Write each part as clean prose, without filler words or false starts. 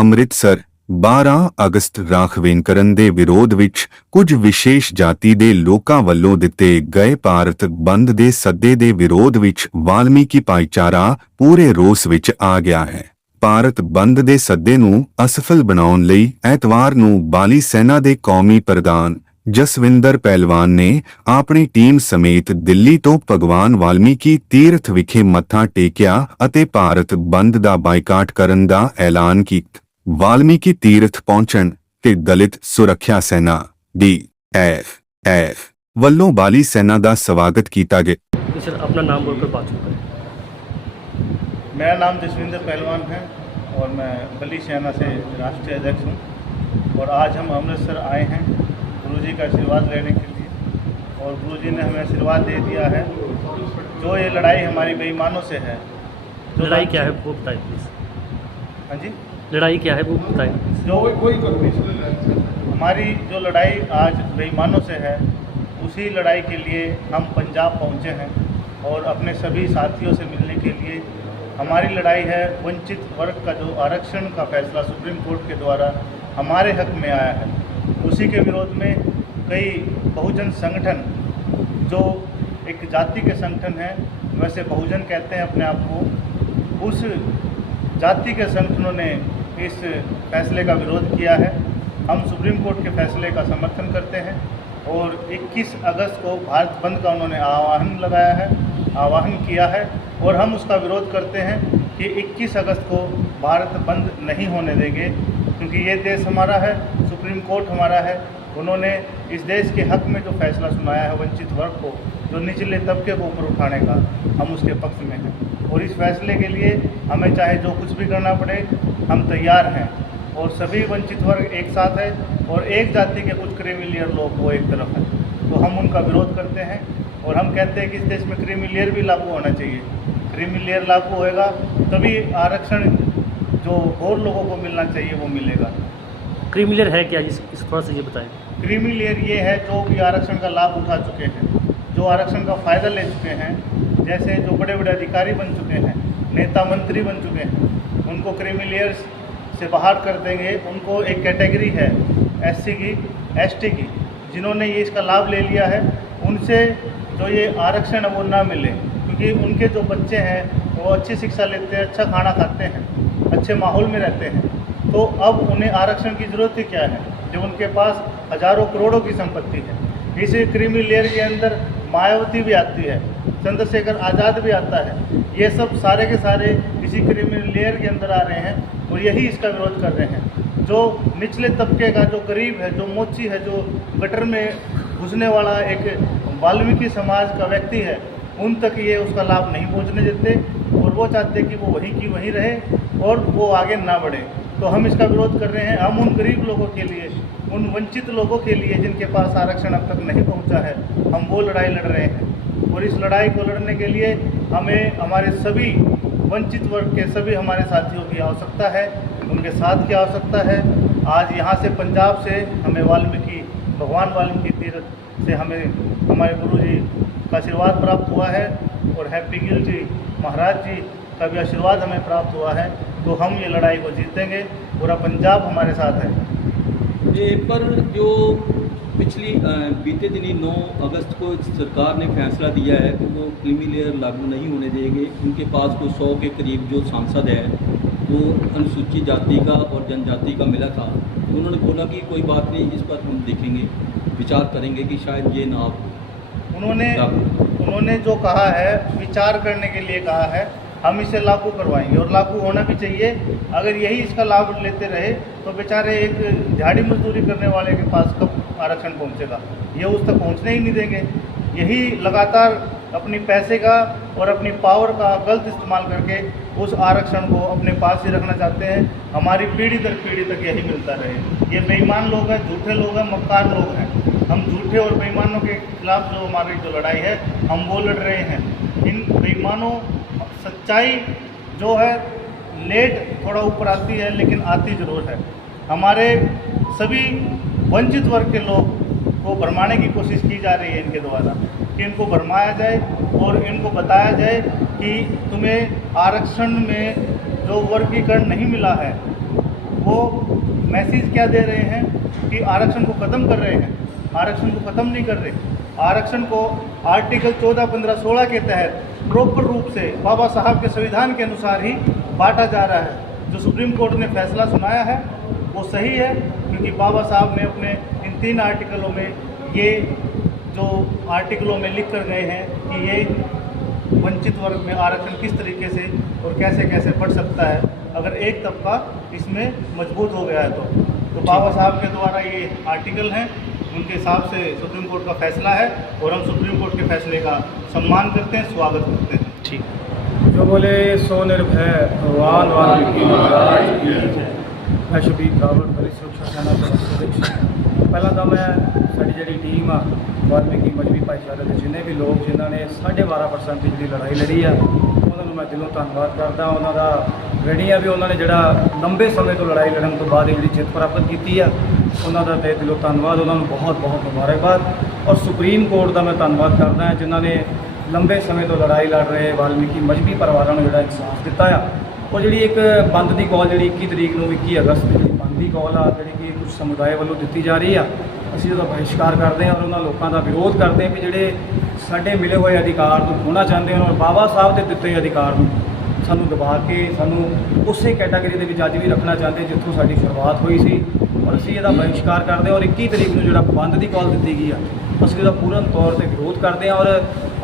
ਅੰਮ੍ਰਿਤਸਰ 12 ਅਗਸਤ ਰਾਖਵੇਂਕਰਨ ਦੇ ਵਿਰੋਧ ਵਿੱਚ ਕੁਝ ਵਿਸ਼ੇਸ਼ ਜਾਤੀ ਦੇ ਲੋਕਾਂ ਵੱਲੋਂ ਦਿੱਤੇ ਗਏ ਭਾਰਤ ਬੰਦ ਦੇ ਸੱਦੇ ਦੇ ਵਿਰੋਧ ਵਿੱਚ ਵਾਲਮੀਕੀ ਭਾਈਚਾਰਾ ਪੂਰੇ ਰੋਸ ਵਿੱਚ ਆ ਗਿਆ ਹੈ। ਭਾਰਤ ਬੰਦ ਦੇ ਸੱਦੇ ਨੂੰ ਅਸਫਲ ਬਣਾਉਣ ਲਈ ਐਤਵਾਰ ਨੂੰ ਬਾਲੀ ਸੈਨਾ ਦੇ ਕੌਮੀ ਪ੍ਰਧਾਨ ਜਸਵਿੰਦਰ ਪਹਿਲਵਾਨ ਨੇ ਆਪਣੀ ਟੀਮ ਸਮੇਤ ਦਿੱਲੀ ਤੋਂ ਭਗਵਾਨ ਵਾਲਮੀਕੀ ਤੀਰਥ ਵਿਖੇ ਮੱਥਾ ਟੇਕਿਆ ਅਤੇ ਭਾਰਤ ਬੰਦ ਦਾ ਬਾਈਕਾਟ ਕਰਨ ਦਾ ਐਲਾਨ ਕੀਤਾ। ਵਾਲਮੀਕੀ ਤੀਰਥ ਪਹੁੰਚਣ ਤੇ ਦਲਿਤ ਸੁਰੱਖਿਆ ਸੈਨਾ DFF ਵੱਲੋਂ ਬਾਲੀ ਸੈਨਾ ਦਾ ਸਵਾਗਤ ਕੀਤਾ ਗਿਆ। सर अपना नाम बोलकर बात करें। मेरा नाम जसविंदर पहलवान है और मैं बली सेना से राष्ट्रीय अध्यक्ष हूँ और आज हम अमृतसर आए हैं गुरुजी का आशीर्वाद लेने के लिए और गुरुजी ने हमें आशीर्वाद दे दिया है। जो ये लड़ाई हमारी बेईमानों से है, लड़ाई क्या है वो बताएं प्लीज़। हाँ जी, लड़ाई क्या है वो बताएं। जो हमारी जो लड़ाई आज बेईमानों से है, उसी लड़ाई के लिए हम पंजाब पहुँचे हैं और अपने सभी साथियों से मिलने के लिए। हमारी लड़ाई है वंचित वर्ग का जो आरक्षण का फैसला सुप्रीम कोर्ट के द्वारा हमारे हक में आया है, उसी के विरोध में कई बहुजन संगठन जो एक जाति के संगठन हैं, वैसे बहुजन कहते हैं अपने आप को, उस जाति के संगठनों ने इस फैसले का विरोध किया है। हम सुप्रीम कोर्ट के फैसले का समर्थन करते हैं और 21 अगस्त को भारत बंद का उन्होंने आह्वान किया है और हम उसका विरोध करते हैं कि 21 अगस्त को भारत बंद नहीं होने देंगे, क्योंकि ये देश हमारा है, सुप्रीम कोर्ट हमारा है। उन्होंने इस देश के हक में जो फैसला सुनाया है वंचित वर्ग को, जो निचले तबके को ऊपर उठाने का, हम उसके पक्ष में हैं और इस फैसले के लिए हमें चाहे जो कुछ भी करना पड़े हम तैयार हैं। और सभी वंचित वर्ग एक साथ है और एक जाति के कुछ क्रीमी लेयर लोग वो एक तरफ है, तो हम उनका विरोध करते हैं और हम कहते हैं कि इस देश में क्रीमी लेयर भी लागू होना चाहिए। क्रीमी लेयर लागू होएगा तभी आरक्षण जो और लोगों को मिलना चाहिए वो मिलेगा। क्रीमी लेयर है क्या, इस थोड़ा सा ये बताएं। क्रीमी लेयर ये है जो भी आरक्षण का लाभ उठा चुके हैं, जो आरक्षण का फ़ायदा ले चुके हैं, जैसे जो बड़े बड़े अधिकारी बन चुके हैं, नेता मंत्री बन चुके हैं, उनको क्रीमी लेयर से बाहर कर देंगे। उनको एक कैटेगरी है SC की, ST की, जिन्होंने ये इसका लाभ ले लिया है, उनसे जो ये आरक्षण है वो ना मिले, क्योंकि उनके जो बच्चे हैं वो अच्छी शिक्षा लेते हैं, अच्छा खाना खाते हैं, अच्छे माहौल में रहते हैं, तो अब उन्हें आरक्षण की ज़रूरत ही क्या है जब उनके पास हज़ारों करोड़ों की संपत्ति है। इस क्रीमी लेयर के अंदर मायावती भी आती है, चंद्रशेखर आज़ाद भी आता है, ये सब सारे के सारे इसी क्रीमी लेयर के अंदर आ रहे हैं और यही इसका विरोध कर रहे हैं। जो निचले तबके का, जो गरीब है, जो मोची है, जो गटर में घुसने वाला एक वाल्मीकि समाज का व्यक्ति है, उन तक ये उसका लाभ नहीं पहुंचने देते और वो चाहते कि वो वहीं की वहीं रहे और वो आगे ना बढ़े। तो हम इसका विरोध कर रहे हैं। हम उन गरीब लोगों के लिए, उन वंचित लोगों के लिए जिनके पास आरक्षण अब तक नहीं पहुंचा है, हम वो लड़ाई लड़ रहे हैं और इस लड़ाई को लड़ने के लिए हमें हमारे सभी वंचित वर्ग के सभी हमारे साथियों की आवश्यकता है, उनके साथ की आवश्यकता है। आज यहाँ से पंजाब से हमें भगवान वाल्मीकि तीर्थ से हमें हमारे गुरुजी का आशीर्वाद प्राप्त हुआ है और हैप्पी गिल जी महाराज जी का भी आशीर्वाद हमें प्राप्त हुआ है, तो हम ये लड़ाई को जीतेंगे। पूरा पंजाब हमारे साथ है। ये पर जो पिछली बीते दिनी 9 अगस्त को सरकार ने फैसला दिया है कि वो क्रीमी लेयर लागू नहीं होने देंगे। उनके पास कोई 100 के करीब जो सांसद है वो अनुसूचित जाति का और जनजाति का मिला था, तो उन्होंने बोला कि कोई बात नहीं, इस पर हम देखेंगे, विचार करेंगे कि शायद ये ना हो। उन्होंने जो कहा है, विचार करने के लिए कहा है, हम इसे लागू करवाएंगे और लागू होना भी चाहिए। अगर यही इसका लाभ लेते रहे तो बेचारे एक दिहाड़ी मजदूरी करने वाले के पास कब आरक्षण पहुंचेगा, ये उस तक पहुंचने ही नहीं देंगे। यही लगातार अपनी पैसे का और अपनी पावर का गलत इस्तेमाल करके उस आरक्षण को अपने पास ही रखना चाहते हैं। हमारी पीढ़ी दर पीढ़ी तक यही मिलता रहे। ये बेईमान लोग हैं, झूठे लोग हैं, मक्कार लोग हैं। हम झूठे और बेईमानों के खिलाफ जो हमारी जो लड़ाई है हम वो लड़ रहे हैं। इन बेईमानों, सच्चाई जो है लेट थोड़ा ऊपर आती है लेकिन आती ज़रूर है। हमारे सभी वंचित वर्ग के लोग को भरमाने की कोशिश की जा रही है इनके द्वारा, कि इनको भरमाया जाए और इनको बताया जाए कि तुम्हें आरक्षण में जो वर्गीकरण नहीं मिला है वो मैसेज क्या दे रहे हैं कि आरक्षण को ख़त्म कर रहे हैं। आरक्षण को ख़त्म नहीं कर रहे। आरक्षण को आर्टिकल 14, 15, 16 के तहत प्रॉपर रूप से बाबा साहब के संविधान के अनुसार ही बांटा जा रहा है। जो सुप्रीम कोर्ट ने फैसला सुनाया है वो सही है, क्योंकि बाबा साहब ने अपने इन 3 आर्टिकलों में ये जो आर्टिकलों में लिख कर गए हैं कि ये वंचित वर्ग में आरक्षण किस तरीके से और कैसे कैसे बढ़ सकता है अगर एक तबका इसमें मजबूत हो गया है तो बाबा साहब के द्वारा ये आर्टिकल हैं, उनके हिसाब से सुप्रीम कोर्ट का फैसला है और हम सुप्रीम कोर्ट के फैसले का सम्मान करते हैं, स्वागत करते हैं। ठीक। जो बोले सो निर्भय भगवान वाल्मीकि महाराज की जय। मैं शबीर रावल दलित सुरक्षा सेना ਦਾ ਅਧਿਕਸ਼। ਪਹਿਲਾਂ ਤਾਂ ਮੈਂ ਸਾਡੀ ਜਿਹੜੀ ਟੀਮ ਆ ਵਾਲਮੀਕੀ ਮਜ਼੍ਹਬੀ ਭਾਈਚਾਰੇ ਦੇ ਜਿੰਨੇ ਵੀ ਲੋਕ ਜਿਨ੍ਹਾਂ ਨੇ 12.5% ਦੀ ਲੜਾਈ ਲੜੀ ਆ ਉਹਨਾਂ ਨੂੰ ਮੈਂ ਦਿਲੋਂ ਧੰਨਵਾਦ ਕਰਦਾ। ਉਹਨਾਂ ਦਾ ਰੈਡੀ ਆ ਵੀ ਉਹਨਾਂ ਨੇ ਜਿਹੜਾ ਲੰਬੇ ਸਮੇਂ ਤੋਂ ਲੜਾਈ ਲੜਨ ਤੋਂ ਬਾਅਦ ਇਹ ਜਿਹੜੀ ਜਿੱਤ ਪ੍ਰਾਪਤ ਕੀਤੀ ਆ, ਉਹਨਾਂ ਦਾ ਤਹਿ ਦਿਲੋਂ ਧੰਨਵਾਦ। ਉਹਨਾਂ ਨੂੰ ਬਹੁਤ ਬਹੁਤ ਮੁਬਾਰਕਬਾਦ। ਔਰ ਸੁਪਰੀਮ ਕੋਰਟ ਦਾ ਮੈਂ ਧੰਨਵਾਦ ਕਰਦਾ ਹਾਂ ਜਿਨ੍ਹਾਂ ਨੇ ਲੰਬੇ ਸਮੇਂ ਤੋਂ ਲੜਾਈ ਲੜ ਰਹੇ ਵਾਲਮੀਕੀ ਮਜ਼੍ਹਬੀ ਪਰਿਵਾਰਾਂ ਨੂੰ ਜਿਹੜਾ ਇਨਸਾਫ ਦਿੱਤਾ ਆ। ਉਹ ਜਿਹੜੀ ਇੱਕ ਬੰਦ ਦੀ ਕਾਲ ਜਿਹੜੀ 21 ਤਰੀਕ ਨੂੰ 21 ਅਗਸਤ ਦੀ ਜਿਹੜੀ ਬੰਦ ਦੀ ਕਾਲ ਆ ਜਿਹੜੀ ਕਿ ਕੁਝ ਸਮੁਦਾਇ ਵੱਲੋਂ ਦਿੱਤੀ ਜਾ ਰਹੀ ਆ, ਅਸੀਂ ਉਹਦਾ ਬਹਿਸ਼ਕਾਰ ਕਰਦੇ ਹਾਂ ਔਰ ਉਹਨਾਂ ਲੋਕਾਂ ਦਾ ਵਿਰੋਧ ਕਰਦੇ ਹਾਂ ਵੀ ਜਿਹੜੇ ਸਾਡੇ ਮਿਲੇ ਹੋਏ ਅਧਿਕਾਰ ਨੂੰ ਖੋਣਾ ਚਾਹੁੰਦੇ ਹਨ ਔਰ ਬਾਬਾ ਸਾਹਿਬ ਦੇ ਦਿੱਤੇ ਅਧਿਕਾਰ ਨੂੰ ਸਾਨੂੰ ਦਬਾ ਕੇ ਸਾਨੂੰ ਉਸੇ ਕੈਟਾਗਰੀ ਦੇ ਵਿੱਚ ਅੱਜ ਵੀ ਰੱਖਣਾ ਚਾਹੁੰਦੇ ਜਿੱਥੋਂ ਸਾਡੀ ਸ਼ੁਰੂਆਤ ਹੋਈ ਸੀ। ਔਰ ਅਸੀਂ ਇਹਦਾ ਬਹਿਸ਼ਕਾਰ ਕਰਦੇ ਹਾਂ ਔਰ 21 ਤਰੀਕ ਨੂੰ ਜਿਹੜਾ ਬੰਦ ਦੀ ਕਾਲ ਦਿੱਤੀ ਗਈ ਆ ਅਸੀਂ ਉਹਦਾ ਪੂਰਨ ਤੌਰ 'ਤੇ ਵਿਰੋਧ ਕਰਦੇ ਹਾਂ ਔਰ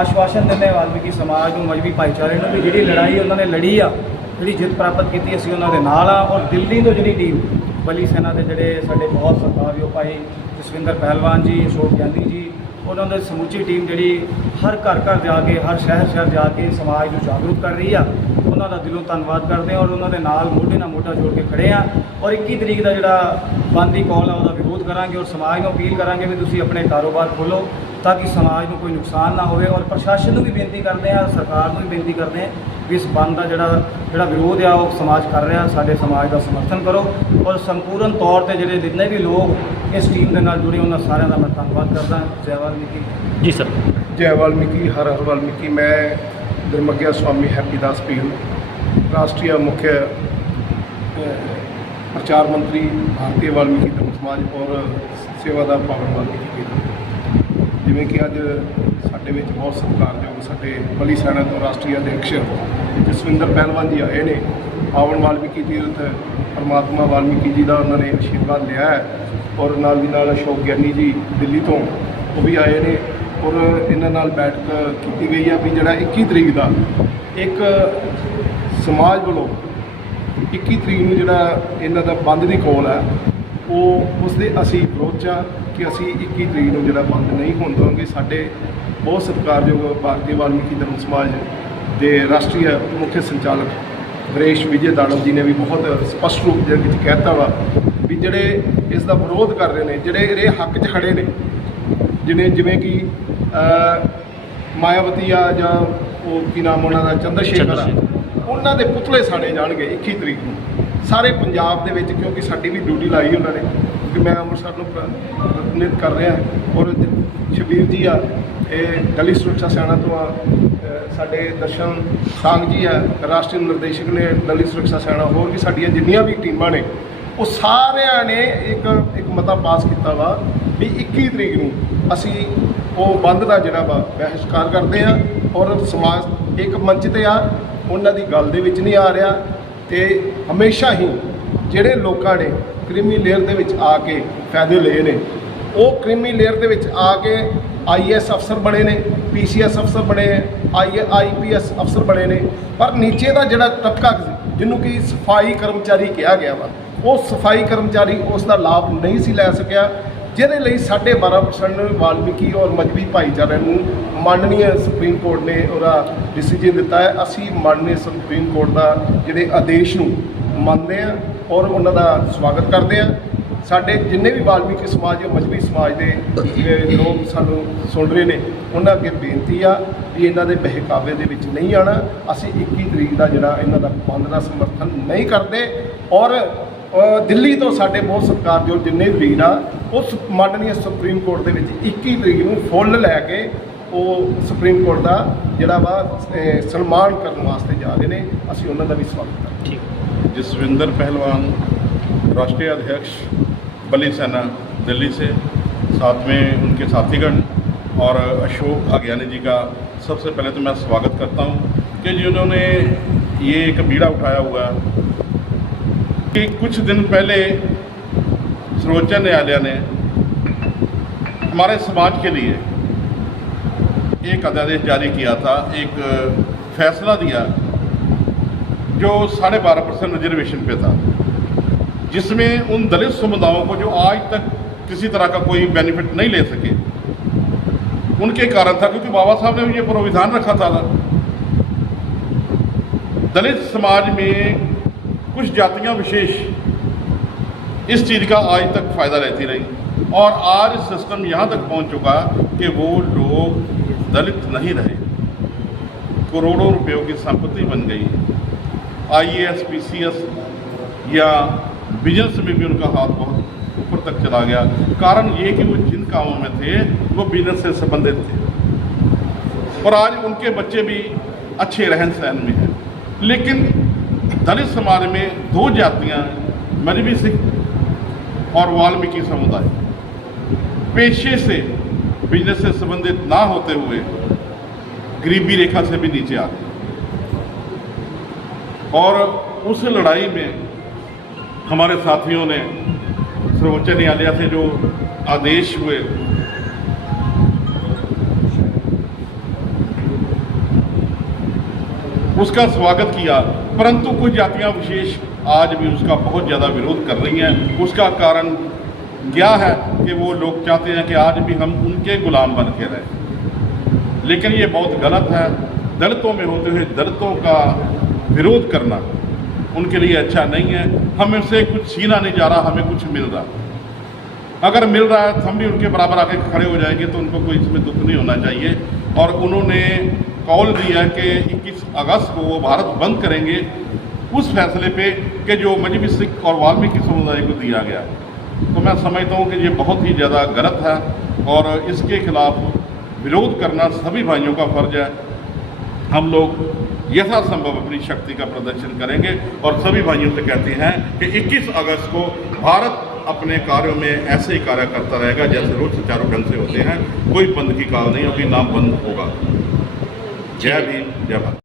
ਆਸ਼ਵਾਸਨ ਦਿੰਦੇ ਹਾਂ ਵਾਲਮੀਕੀ ਸਮਾਜ ਨੂੰ ਮਜ਼੍ਹਬੀ ਭਾਈਚਾਰੇ ਨੂੰ ਵੀ ਜਿਹੜੀ ਲੜਾਈ ਉਹਨਾਂ ਨੇ ਲੜੀ ਆ, ਜਿਹੜੀ ਜਿੱਤ ਪ੍ਰਾਪਤ ਕੀਤੀ ਅਸੀਂ ਉਹਨਾਂ ਦੇ ਨਾਲ ਆ। ਔਰ ਦਿੱਲੀ ਤੋਂ ਜਿਹੜੀ ਟੀਮ ਬਲੀ ਸੈਨਾ ਦੇ ਜਿਹੜੇ ਸਾਡੇ ਬਹੁਤ ਸਤਿਕਾਰਯੋਗ ਭਾਈ ਜਸਵਿੰਦਰ ਪਹਿਲਵਾਨ ਜੀ, ਅਸ਼ੋਕ ਗਿਆਨੀ ਜੀ, ਉਹਨਾਂ ਦੀ ਸਮੁੱਚੀ ਟੀਮ ਜਿਹੜੀ ਹਰ ਘਰ ਘਰ ਜਾ ਕੇ ਹਰ ਸ਼ਹਿਰ ਜਾ ਕੇ ਸਮਾਜ ਨੂੰ ਜਾਗਰੂਕ ਕਰ ਰਹੀ ਆ, ਉਹਨਾਂ ਦਾ ਦਿਲੋਂ ਧੰਨਵਾਦ ਕਰਦੇ ਹਾਂ ਔਰ ਉਹਨਾਂ ਦੇ ਨਾਲ ਮੋਢੇ ਨਾਲ ਮੋਢਾ ਜੋੜ ਕੇ ਖੜੇ ਆ। ਔਰ 21 ਤਰੀਕ ਦਾ ਜਿਹੜਾ ਬੰਦ ਦੀ ਕਾਲ ਆ ਉਹਦਾ ਵਿਰੋਧ ਕਰਾਂਗੇ ਔਰ ਸਮਾਜ ਨੂੰ ਅਪੀਲ ਕਰਾਂਗੇ ਵੀ ਤੁਸੀਂ ਆਪਣੇ ਕਾਰੋਬਾਰ ਖੋਲ੍ਹੋ ਤਾਂ ਕਿ ਸਮਾਜ ਨੂੰ ਕੋਈ ਨੁਕਸਾਨ ਨਾ ਹੋਵੇ। ਔਰ ਪ੍ਰਸ਼ਾਸਨ ਨੂੰ ਵੀ ਬੇਨਤੀ ਕਰਦੇ ਹਾਂ, ਸਰਕਾਰ ਨੂੰ ਵੀ ਬੇਨਤੀ ਕਰਦੇ ਹਾਂ ਵੀ ਇਸ ਬੰਦ ਦਾ ਜਿਹੜਾ ਵਿਰੋਧ ਆ ਉਹ ਸਮਾਜ ਕਰ ਰਿਹਾ, ਸਾਡੇ ਸਮਾਜ ਦਾ ਸਮਰਥਨ ਕਰੋ। ਔਰ ਸੰਪੂਰਨ ਤੌਰ 'ਤੇ ਜਿਹੜੇ ਜਿੰਨੇ ਵੀ ਲੋਕ ਇਸ ਟੀਮ ਦੇ ਨਾਲ ਜੁੜੇ ਉਹਨਾਂ ਸਾਰਿਆਂ ਦਾ ਮੈਂ ਧੰਨਵਾਦ ਕਰਦਾ। ਜੈ ਵਾਲਮੀਕੀ। जी सर। जय वाल्मीकि, हर हर वाल्मीकि। मैं धर्मज्ञ स्वामी हैप्पीदास पील, राष्ट्रीय मुख्य प्रचार मंत्री भारतीय वाल्मीकि धर्म समाज और सेवादार पावन वाल्मीकि केंद्र। जिमें कि अज साडे विच बहुत सत्कारयोग साडे बली सैना तो राष्ट्रीय अध्यक्ष जसविंदर पहलवान जी आए ने। पावन वाल्मीकि तीर्थ परमात्मा वाल्मीकि जी का उन्होंने आशीर्वाद लिया है और नाल दी नाल अशोक ज्ञानी जी दिल्ली तो वो भी आए ने और इन्हां नाल बैठक की गई है भी जिहड़ा 21 तरीक का एक समाज वालों 21 तरीक नूं जिहड़ा इन्हां दा बंद दी कॉल है वो उसदे असीं विरोध च कि असीं 21 तरीक नूं जिहड़ा बंद नहीं होण देवांगे। साडे बहुत सत्कारयोग भारतीय वाल्मीकि धर्म समाज के राष्ट्रीय मुख्य संचालक हरेश विजय दानव जी ने भी बहुत स्पष्ट रूप दे विच कहता वा भी जिहड़े इस दा विरोध कर रहे हैं, जिहड़े इहदे हक च खड़े ने, जिवें कि मायावती आ जां वो की नाम उन्हां दा चंद्रशेखर आ, उन्हां दे पुतले साड़े जाणगे 21 तरीक नूं सारे पंजाब दे विच, क्योंकि साडी भी ड्यूटी लाई उन्हां ने कि मैं अंमृतसर नूं प्रतिनिधित्व कर रहा और शबीर जी आ दलित सुरक्षा सेना तो आ, साडे दर्शन सांग जी आ राष्ट्रीय निर्देशक ने दलित सुरक्षा सेना, होर भी साडियां जिन्नियां भी टीमां ने वो सारिਆਂ ने एक मता पास किया वा भी 21 तरीक नूं असी वो बंद का जिहड़ा वा बहिष्कार करते हैं और समाज एक मंच ते आ उन्हां दी गल दे विच नहीं आ रहा। तो हमेशा ही जिहड़े लोकां ने क्रीमी लेयर दे विच आके फायदे लए ने वो क्रीमी लेयर दे विच आके IAS अफसर बने ने, PCS अफसर बने, IPS अफसर बने ने, पर नीचे का जिहड़ा तबका जिन्हों कि सफाई कर्मचारी कहा गया वा वो सफाई कर्मचारी उसका लाभ नहीं सी लै सकिया, जिहदे लई 12.5% वाल्मीकि और मजहबी भाईचारे नूं माननीय सुप्रीम कोर्ट ने उसका डिसीजन दिता है। असी माननीय सुप्रीम कोर्ट का जिहड़े आदेश नूं ਮੰਨਦੇ हैं और उन्हां दा स्वागत करते हैं। साडे जिन्ने भी वाल्मीकि समाज मजहबी समाज के लोग सानू सुन रहे हैं उन्हां अगे बेनती आ भी इन्हां दे बहकावे दे विच नहीं आना। असी 21 तरीक का जिहड़ा इन्हां दा बंद का समर्थन नहीं करते और दिल्ली तो साडे बहुत सत्कारयोग जिन्ने भी लीडर आ उस माननीय सुप्रीम कोर्ट के 21 तरीक नूं फुल लैके वो सुप्रीम कोर्ट का जिहड़ा वा सन्मान करने वास्ते जा रहे हैं। असीं उन्हां दा भी स्वागत करते हैं। ठीक। जसविंदर पहलवान राष्ट्रीय अध्यक्ष बली सेना दिल्ली से, साथ में उनके साथीगण और अशोक आज्ञानी जी का सबसे पहले तो मैं स्वागत करता हूं कि जिन्होंने ये एक बीड़ा उठाया हुआ कि कुछ दिन पहले सर्वोच्च न्यायालय ने हमारे समाज के लिए एक अध्यादेश जारी किया था, एक फैसला दिया जो 12.5% रिजर्वेशन पे था, जिसमें उन दलित समुदायों को जो आज तक किसी तरह का कोई बेनिफिट नहीं ले सके, उनके कारण था क्योंकि बाबा साहब ने ये प्रावधान रखा था। दलित समाज में कुछ जातियां विशेष इस चीज़ का आज तक फ़ायदा लेती रही और आज सिस्टम यहाँ तक पहुँच चुका कि वो लोग दलित नहीं रहे, करोड़ों रुपयों की संपत्ति बन गई। IAS PCS या बिजनेस में भी उनका हाथ बहुत ऊपर तक चला गया। कारण ये कि वो जिन कामों में थे वो बिजनेस से संबंधित थे और आज उनके बच्चे भी अच्छे रहन सहन में हैं। लेकिन दलित समाज में दो जातियां, मजहबी सिख और वाल्मीकि समुदाय, पेशे से बिजनेस से संबंधित ना होते हुए गरीबी रेखा से भी नीचे आ गए और उस लड़ाई में हमारे साथियों ने सर्वोच्च न्यायालय से जो आदेश हुए उसका स्वागत किया, परंतु कुछ जातियां विशेष आज भी उसका बहुत ज़्यादा विरोध कर रही हैं। उसका कारण क्या है कि वो लोग चाहते हैं कि आज भी हम उनके गुलाम बन के रहें, लेकिन ये बहुत गलत है। दलितों में होते हुए दलितों का विरोध करना उनके लिए अच्छा नहीं है। हमें से कुछ छीना नहीं जा रहा, हमें कुछ मिल रहा। अगर मिल रहा है तो हम भी उनके बराबर आके खड़े हो जाएंगे, तो उनको कोई इसमें दुख नहीं होना चाहिए। और उन्होंने कॉल दिया कि 21 अगस्त को वो भारत बंद करेंगे उस फैसले पे कि जो मजहबी सिख और वाल्मीकि समुदाय को दिया गया। तो मैं समझता हूँ कि ये बहुत ही ज़्यादा गलत है और इसके खिलाफ विरोध करना सभी भाइयों का फर्ज है। हम लोग यथासंभव अपनी शक्ति का प्रदर्शन करेंगे और सभी भाइयों से कहते हैं कि 21 अगस्त को भारत अपने कार्यों में ऐसे ही कार्य करता रहेगा जैसे रोज सुचारू ढंग से होते हैं। कोई बंद की काल नहीं होगी, ना बंद होगा। जय भीम, जय भारत।